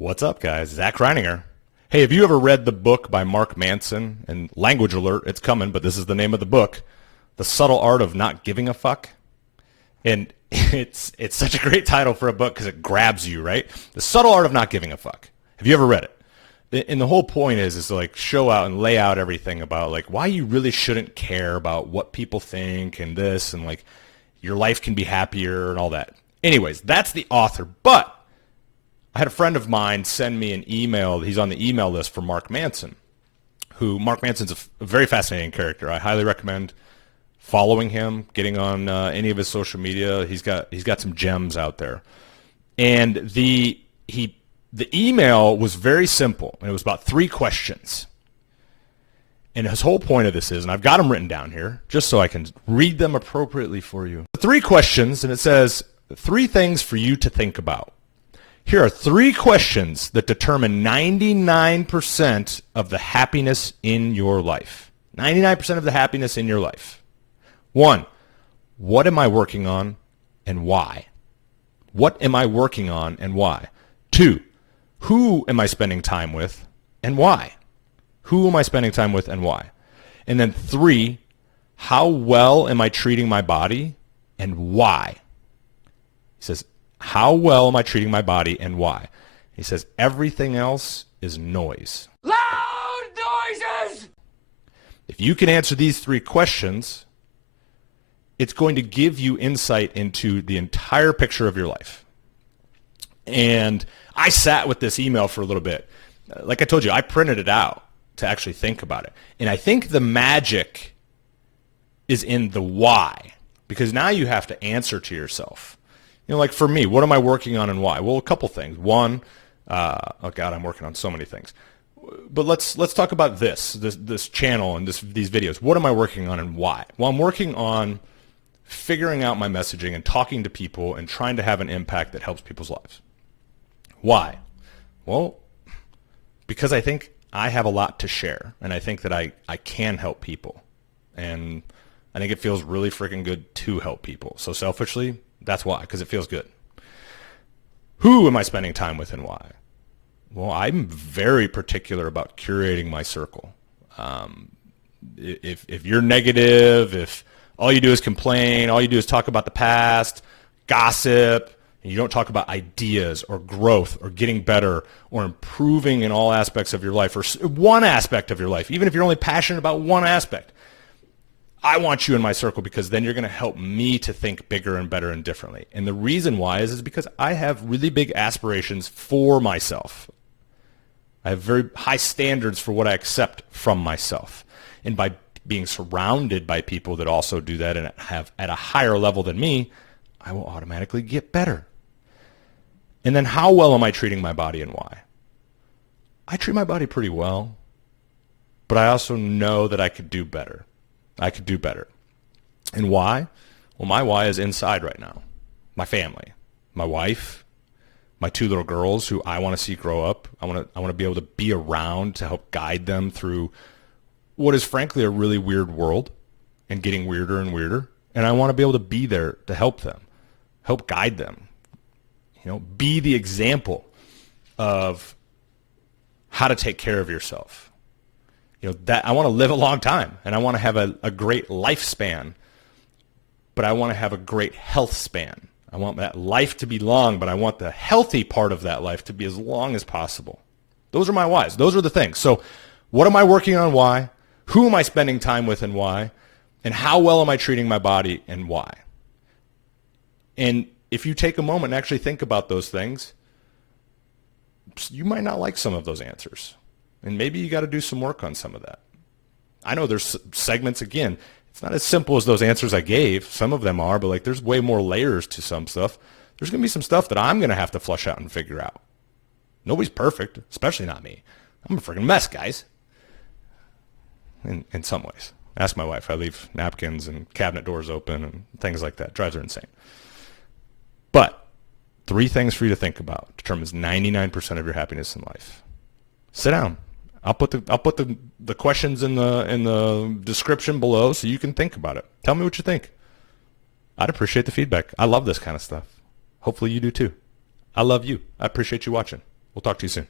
What's up, guys? Zach Reininger. Hey, have you ever read the book by Mark Manson? And language alert, it's coming, but this is the name of the book, The Subtle Art of Not Giving a Fuck. And it's such a great title for a book because it grabs you, right? The Subtle Art of Not Giving a Fuck. Have you ever read it? And the whole point is to like show out and lay out everything about like why you really shouldn't care about what people think and this and like your life can be happier and all that. Anyways, that's the author. But I had a friend of mine send me an email. He's on the email list for Mark Manson, who Mark Manson's a very fascinating character. I highly recommend following him, getting on any of his social media. He's got some gems out there. And the email was very simple, and it was about 3 questions. And his whole point of this is, and I've got them written down here, just so I can read them appropriately for you. 3 questions, and it says, 3 things for you to think about. Here are 3 questions that determine 99% of the happiness in your life. 99% of the happiness in your life. 1, what am I working on and why? What am I working on and why? 2, who am I spending time with and why? Who am I spending time with and why? And then 3, how well am I treating my body and why? He says, how well am I treating my body and why? He says, everything else is noise. Loud noises! If you can answer these 3 questions, it's going to give you insight into the entire picture of your life. And I sat with this email for a little bit. Like I told you, I printed it out to actually think about it. And I think the magic is in the why, because now you have to answer to yourself. You know, like for me, what am I working on and why? Well, a couple things. One, oh God, I'm working on so many things. But let's talk about this channel and these videos. What am I working on and why? Well, I'm working on figuring out my messaging and talking to people and trying to have an impact that helps people's lives. Why? Well, because I think I have a lot to share, and I think that I can help people. And I think it feels really freaking good to help people. So selfishly, that's why, because it feels good. Who am I spending time with and why? Well, I'm very particular about curating my circle. If you're negative, if all you do is complain, all you do is talk about the past, gossip, and you don't talk about ideas or growth or getting better or improving in all aspects of your life or one aspect of your life, even if you're only passionate about one aspect, I want you in my circle because then you're going to help me to think bigger and better and differently. And the reason why is because I have really big aspirations for myself. I have very high standards for what I accept from myself. And by being surrounded by people that also do that and have at a higher level than me, I will automatically get better. And then how well am I treating my body and why? I treat my body pretty well, but I also know that I could do better. I could do better. And why? Well, my why is inside right now. My family, my wife, my 2 little girls who I want to see grow up. I want to be able to be around to help guide them through what is frankly a really weird world and getting weirder and weirder. And I want to be able to be there to help them, help guide them, be the example of how to take care of yourself. That I want to live a long time and I want to have a great lifespan, but I want to have a great health span. I want that life to be long, but I want the healthy part of that life to be as long as possible. Those are my whys. Those are the things. So what am I working on? Why? Who am I spending time with and why? And how well am I treating my body and why? And if you take a moment and actually think about those things, you might not like some of those answers. And maybe you got to do some work on some of that. I know there's segments, again, it's not as simple as those answers I gave. Some of them are, but like there's way more layers to some stuff. There's going to be some stuff that I'm going to have to flush out and figure out. Nobody's perfect, especially not me. I'm a freaking mess, guys. In some ways. Ask my wife. I leave napkins and cabinet doors open and things like that. Drives her insane. But 3 things for you to think about determines 99% of your happiness in life. Sit down. I'll put the questions in the description below so you can think about it. Tell me what you think. I'd appreciate the feedback. I love this kind of stuff. Hopefully you do too. I love you. I appreciate you watching. We'll talk to you soon.